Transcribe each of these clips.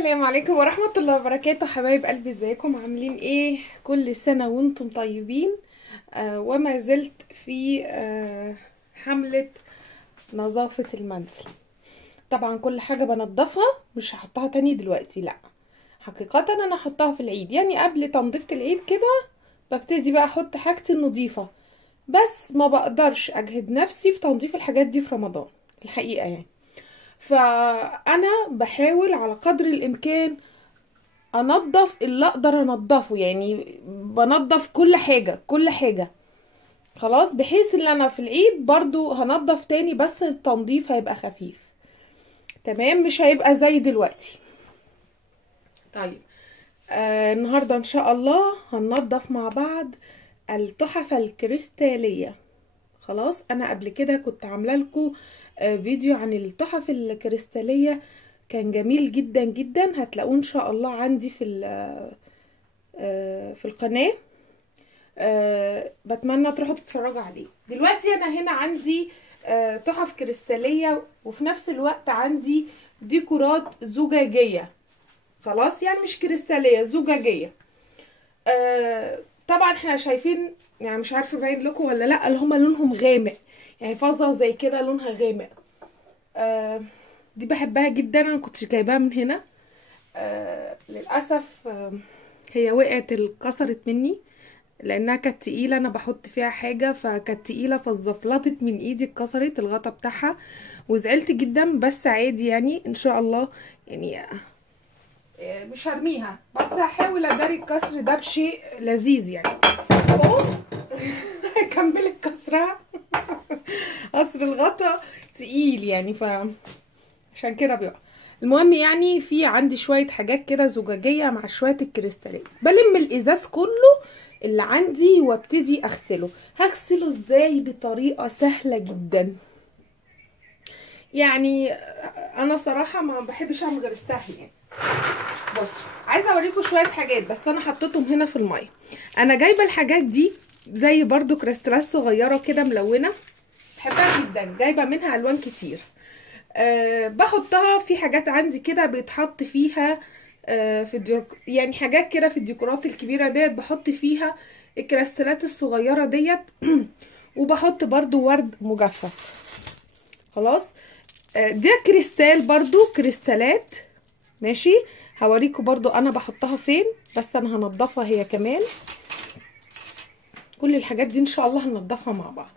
السلام عليكم ورحمة الله وبركاته. حبايب قلبي، ازيكم؟ عاملين ايه؟ كل سنة وانتم طيبين. وما زلت في حملة نظافة المنزل. طبعا كل حاجة بنضفها مش هحطها تاني دلوقتي، لا حقيقة انا هحطها في العيد، يعني قبل تنظيفة العيد كده ببتدي بقى احط حاجتي النظيفة، بس ما بقدرش اجهد نفسي في تنظيف الحاجات دي في رمضان الحقيقة يعني. فانا بحاول على قدر الامكان انضف اللي اقدر انضفه، يعني بنضف كل حاجة خلاص، بحيث ان انا في العيد برضو هنضف تاني، بس التنظيف هيبقى خفيف تمام، مش هيبقى زي دلوقتي. طيب النهاردة ان شاء الله هننضف مع بعض التحف الكريستالية. خلاص، انا قبل كده كنت عامله لكم فيديو عن التحف الكريستاليه، كان جميل جدا جدا، هتلاقوه ان شاء الله عندي في القناه. بتمنى تروحوا تتفرجوا عليه. دلوقتي انا هنا عندي تحف كريستاليه، وفي نفس الوقت عندي ديكورات زجاجيه. خلاص، يعني مش كريستاليه، زجاجيه. طبعا احنا شايفين، يعني مش عارفه باين لكم ولا لا، اللي هم لونهم غامق، يعني فازه زي كده لونها غامق. دي بحبها جدا، انا كنتش جايباها من هنا. للاسف هي وقعت، اتكسرت مني لانها كانت تقيله، انا بحط فيها حاجه فكانت تقيله فزفلطت من ايدي، اتكسرت الغطا بتاعها وزعلت جدا، بس عادي يعني ان شاء الله، يعني مش هرميها، بس هحاول اداري الكسر ده بشيء لذيذ يعني. هكمل كسرها. قصر الغطا تقيل يعني، عشان كده بيقع. المهم يعني في عندي شويه حاجات كده زجاجيه مع شويه الكريستاليه، بلم الازاز كله اللي عندي وابتدي اغسله. هغسله ازاي؟ بطريقه سهله جدا، يعني انا صراحه ما بحبش اعمل غير السهل يعني. بصوا، عايزه اوريكم شويه حاجات، بس انا حطيتهم هنا في الميه. انا جايبه الحاجات دي زي برضو كريستالات صغيره كده ملونه، بحبها جدا، جايبه منها الوان كتير. بحطها في حاجات عندي كده بيتحط فيها يعني حاجات كده في الديكورات الكبيره ديت بحط فيها الكريستالات الصغيره ديت. وبحط برضو ورد مجفف. خلاص، ده كريستال، برضو كريستالات ماشي. هوريكم برضو انا بحطها فين، بس انا هنضفها هي كمان. كل الحاجات دي ان شاء الله هنضفها مع بعض.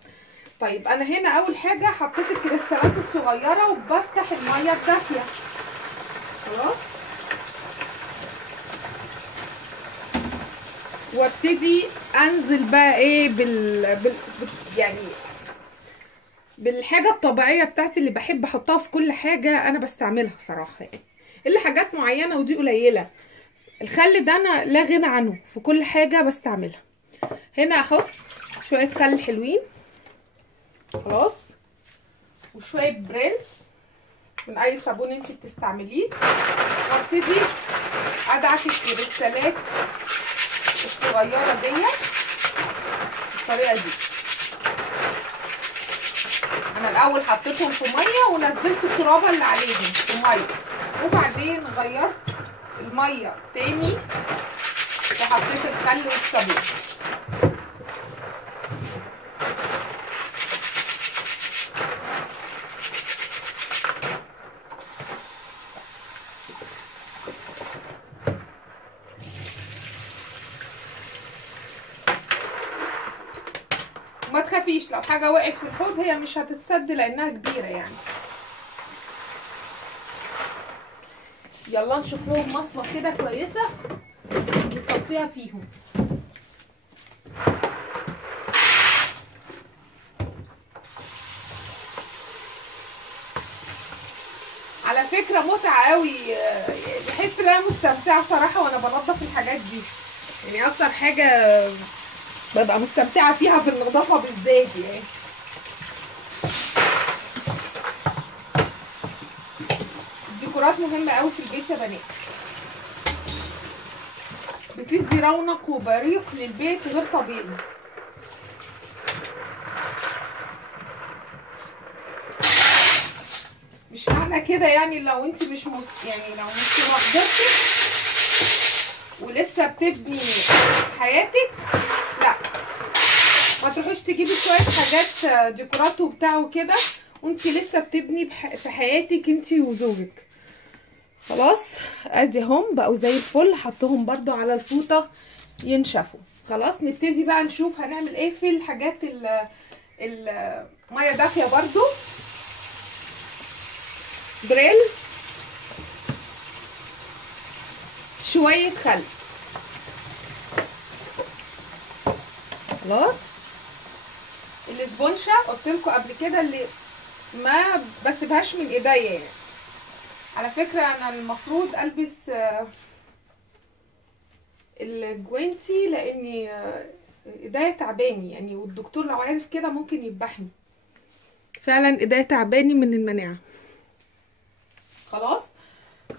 طيب انا هنا اول حاجه حطيت الكريستالات الصغيره وبفتح الميه الدافيه. خلاص، وابتدي انزل بقى ايه يعني بالحاجه الطبيعيه بتاعتي اللي بحب احطها في كل حاجه انا بستعملها صراحه، يعني الا حاجات معينه ودي قليله. الخل ده انا لا غنى عنه في كل حاجه بستعملها. هنا احط شويه خل حلوين، خلاص، وشويه بريل من اي صابون انت بتستعمليه، وابتدي ادعك الكريستالات الصغيره دي بالطريقه دي. انا الاول حطيتهم في ميه ونزلت الترابه اللي عليهم في ميه، وبعدين غيرت الميه تاني وحطيت الخل والصابون. ما تخافيش لو حاجه وقعت في الحوض هي مش هتتسد لانها كبيره يعني. يلا نشوف لهم مصفى كده كويسه نصفيها فيهم. على فكره متعه قوي، بحس ان انا مستمتعه صراحه وانا بنظف الحاجات دي، يعني اكتر حاجه ببقى مستمتعه فيها في النظافه بالذات يعني. الديكورات مهمه قوي في البيت يا بنات، بتدي رونق وبريق للبيت غير طبيعي. مش معنى كده يعني لو انت مش يعني لو مش ما قدرتش ولسه بتبني حياتك، لا ما تروحيش تجيبي شويه حاجات ديكورات وبتاع وكده وانت لسه بتبني في حياتك انت وزوجك. خلاص ادي هم بقوا زي الفل، حطهم برضو على الفوطه ينشفوا. خلاص نبتدي بقى نشوف هنعمل ايه في الحاجات الميه دافيه. برضو بريل، شويه خل، خلاص. الاسبونشه قلت لكم قبل كده اللي ما بسيبهاش من ايديا يعني. على فكره انا المفروض البس الجوانتي لاني ايديا تعباني يعني، والدكتور لو عارف كده ممكن يذبحني. فعلا ايديا تعباني من المناعه.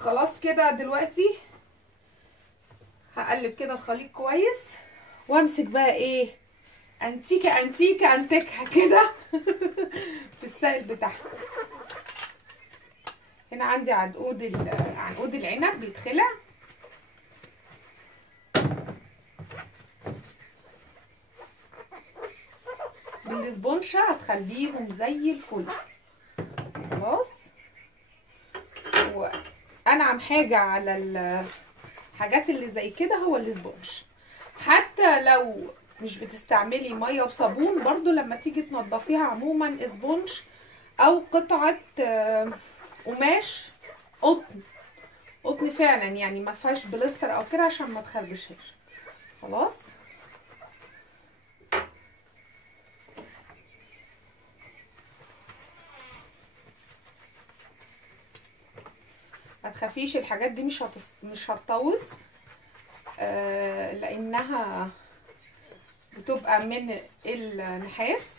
خلاص كده دلوقتي هقلب كده الخليط كويس وامسك بقى ايه انتكها كده في السائل بتاعها. هنا عندي عنقود العنب بيتخلع. بالاسبونشه هتخليهم زي الفل. خلاص. وانعم حاجه على الحاجات اللي زي كده هو الاسبونج. حتى لو مش بتستعملي ميه وصابون، برضو لما تيجي تنضفيها عموما اسبونج او قطعه قماش قطن فعلا يعني ما فيهاش بلستر او كده عشان ما تخربشهاش. خلاص. ما تخافيش الحاجات دي مش هتطوس لانها بتبقى من النحاس.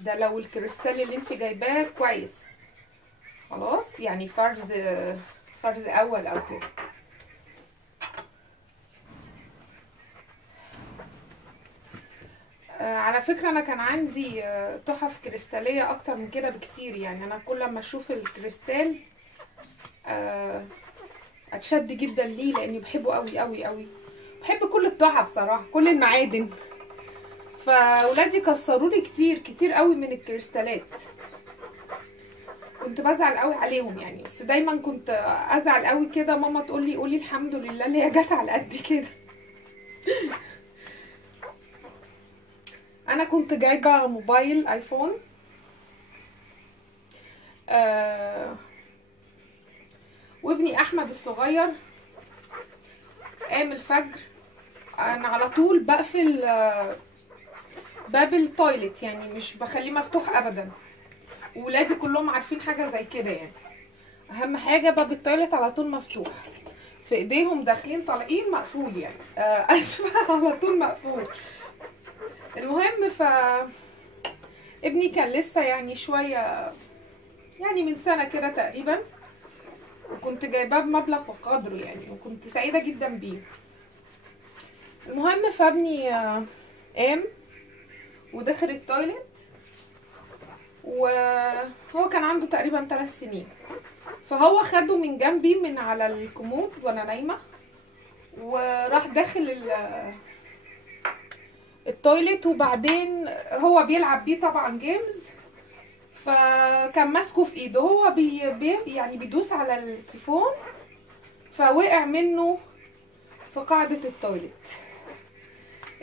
ده لو الكريستال اللي انت جايباه كويس. خلاص يعني فرز اول او كده. على فكرة انا كان عندي تحف كريستالية اكتر من كده بكتير يعني. انا كل ما اشوف الكريستال اتشد جدا ليه لاني بحبه قوي قوي قوي. بحب كل التحف صراحة، كل المعادن. فولادي كسروا لي كتير قوي من الكريستالات. كنت بزعل قوي عليهم يعني، بس دايما كنت ازعل قوي كده ماما تقول لي قولي الحمد لله اللي هي جت على قد كده. انا كنت جايبه موبايل ايفون وابني احمد الصغير قام الفجر. انا على طول بقفل باب التويلت يعني، مش بخليه مفتوح ابدا. وولادي كلهم عارفين حاجه زي كده يعني. اهم حاجه باب التويلت على طول مفتوح، في ايديهم داخلين طالعين مقفول يعني. اسفه على طول مقفول. المهم ابني كان لسه يعني شويه يعني من سنه كده تقريبا، وكنت جايباه بمبلغ وقدره يعني، وكنت سعيده جدا بيه. المهم فابني قام ودخل التويلت، وهو كان عنده تقريبا 3 سنين. فهو خده من جنبي من على الكومود وانا نايمه، وراح داخل التويلت. وبعدين هو بيلعب بيه طبعا جيمز، فكان ماسكه في ايده. هو يعني بيدوس على السيفون، فوقع منه في قاعده التويلت.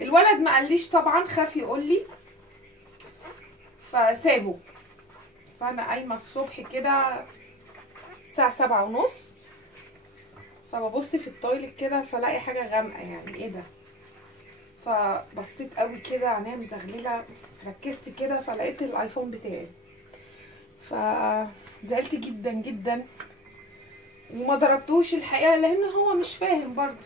الولد ما قاليش طبعا، خاف يقول لي فسابه. فانا قايمه الصبح كده الساعه 7:30، فببص في التويلت كده فلاقي حاجه غامقه يعني ايه ده. فبصيت قوي كده عينيا مزغلله، ركزت كده فلقيت الايفون بتاعي. فزعلت جدا جدا وما ضربتوش الحقيقه لان هو مش فاهم برضه.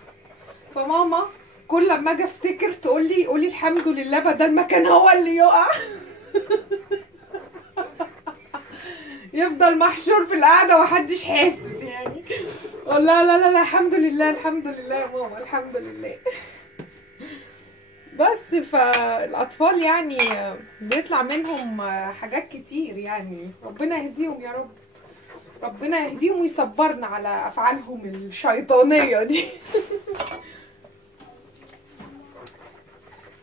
فماما كل لما اجي افتكر تقول لي قولي الحمد لله بدل ما كان هو اللي يقع. يفضل محشور في القعده ومحدش حاسس يعني. والله لا الحمد لله الحمد لله يا ماما الحمد لله. بس فالاطفال يعني بيطلع منهم حاجات كتير، يعني ربنا يهديهم يا رب. ربنا يهديهم ويصبرنا على افعالهم الشيطانيه دي.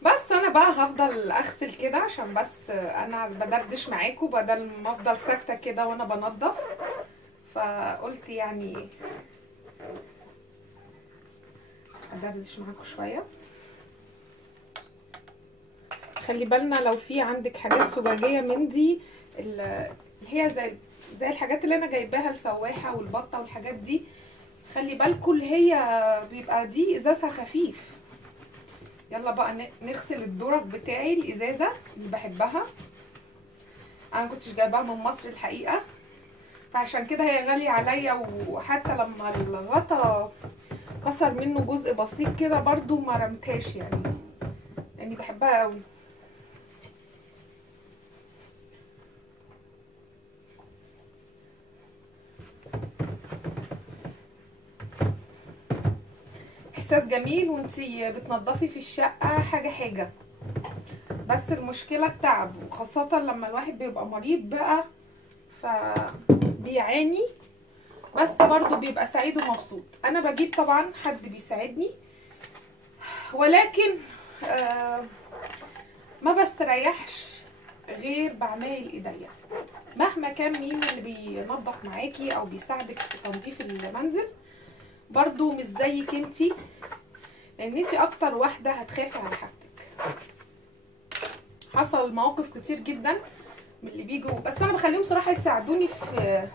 بس انا بقى هفضل اغسل كده عشان بس انا بدردش معاكم بدل ما افضل ساكته كده وانا بنضف، فقلت يعني ادردش معاكم شويه. خلي بالنا لو في عندك حاجات زجاجيه من دي اللي هي زي الحاجات اللي انا جايباها، الفواحه والبطه والحاجات دي، خلي بالكم اللي هي بيبقى دي ازازها خفيف. يلا بقى نغسل الدرج بتاعي، الازازه اللي بحبها. انا كنتش جايباها من مصر الحقيقه، فعشان كده هي غاليه عليا، وحتى لما الغطا كسر منه جزء بسيط كده برضو ما رمتهاش يعني بحبها قوي. احساس جميل وانتي بتنضفي في الشقه حاجه، بس المشكله التعب، وخاصه لما الواحد بيبقى مريض بقى فبيعاني، بس برضو بيبقى سعيد ومبسوط. انا بجيب طبعا حد بيساعدني، ولكن ما بستريحش غير بعمايل ايديا. مهما كان مين اللي بينظف معاكي او بيساعدك في تنظيف المنزل، برضو مش زيك انتي، لان انتي اكتر واحدة هتخافي على حاجتك. حصل مواقف كتير جدا من اللي بيجوا، بس انا بخليهم صراحة يساعدوني في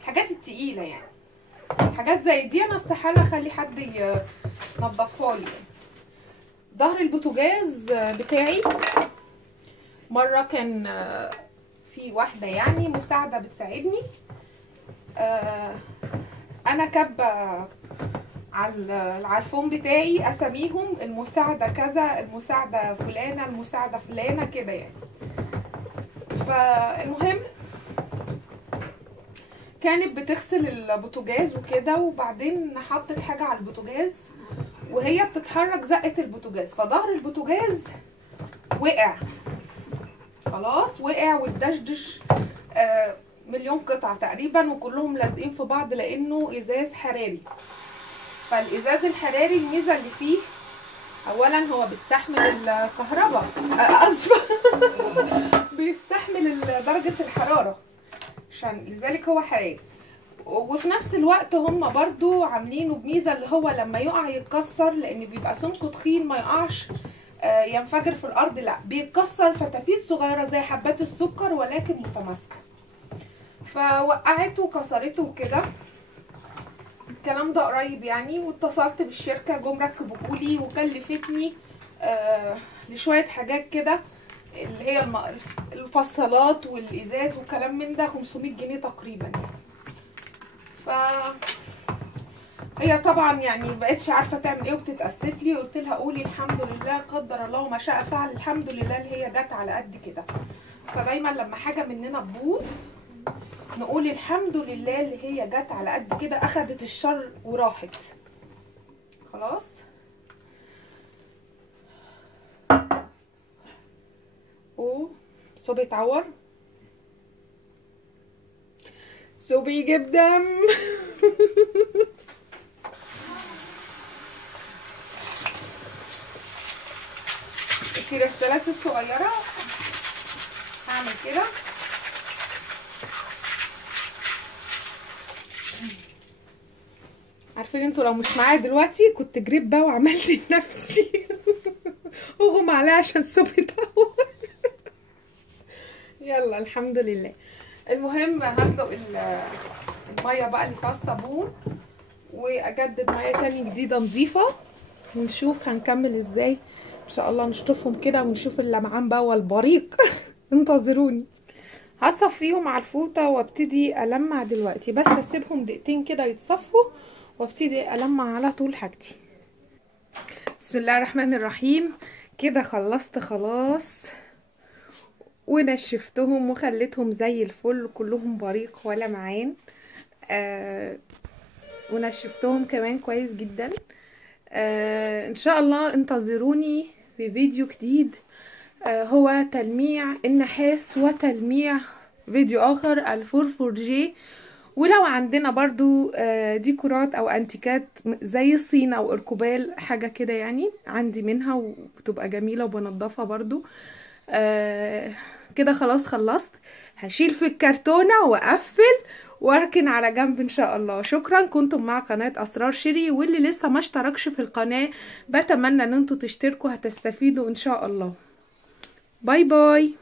الحاجات التقيلة، يعني حاجات زي دي انا استحالة اخلي حد ينظفها لي. ظهر البوتاجاز بتاعي مرة كان في واحدة يعني مساعدة بتساعدني، انا كاتبه على الفون بتاعي اساميهم، المساعده كذا، المساعده فلانه، المساعده فلانه كده يعني. فالمهم كانت بتغسل البوتاجاز وكده، وبعدين حطت حاجه على البوتاجاز وهي بتتحرك زقت البوتاجاز، فظهر البوتاجاز وقع خلاص، وقع واتدشدش مليون قطعه تقريبا، وكلهم لازقين في بعض لانه ازاز حراري. فالازاز الحراري الميزه اللي فيه اولا هو بيستحمل الكهرباء، اسفه بيستحمل درجه الحراره، عشان لذلك هو حراري. وفي نفس الوقت هم برضو عاملينه بميزه اللي هو لما يقع يتكسر، لان بيبقى سمكه تخين ما يقعش ينفجر في الارض، لا بيتكسر فتافيت صغيره زي حبات السكر ولكن متماسكه. فوقعته وكسرته وكده، الكلام ده قريب يعني، واتصلت بالشركه جم ركبوهولي، وكلفتني لشويه حاجات كده اللي هي الفصلات والازاز وكلام من ده 500 جنيه تقريبا يعني. ف هي طبعا يعني مبقتش عارفه تعمل ايه وبتتاسف لي، قلت لها قولي الحمد لله قدر الله ما شاء فعل، الحمد لله اللي هي جت على قد كده. فدايما لما حاجه مننا تبوظ نقول الحمد لله اللي هي جت على قد كده، اخدت الشر وراحت خلاص. صوبي اتعور، صوبي يجيب دم الكريستالات الصغيره هعمل كده عارفين انتوا لو مش معايا دلوقتي كنت جريب بقى وعملت لنفسي اغمى عليا عشان صوبي اتعور يلا الحمد لله. المهم هدلق الميه بقى اللي فيها الصابون، واجدد ميه تاني جديده نظيفه، ونشوف هنكمل ازاي ان شاء الله. نشطفهم كده ونشوف اللمعان بقى والبريق انتظروني. هصفيهم على الفوطه وابتدي المع دلوقتي، بس اسيبهم دقيقتين كده يتصفوا وابتدي المع على طول حاجتي. بسم الله الرحمن الرحيم. كده خلصت خلاص ونشفتهم وخليتهم زي الفل، كلهم بريق ولا معان. ونشفتهم كمان كويس جدا. ان شاء الله انتظروني في فيديو جديد، هو تلميع النحاس وتلميع فيديو اخر الفورفورجيه. ولو عندنا برضو ديكورات او انتيكات زي الصين او اركوبال حاجة كده يعني، عندي منها وبتبقى جميلة وبنضفها برضو. كده خلاص خلصت، هشيل في الكرتونة واقفل واركن على جنب ان شاء الله. شكرا، كنتم مع قناة اسرار شيري، واللي لسه ما اشتركش في القناة بتمنى ان انتوا تشتركوا، هتستفيدوا ان شاء الله. باي باي.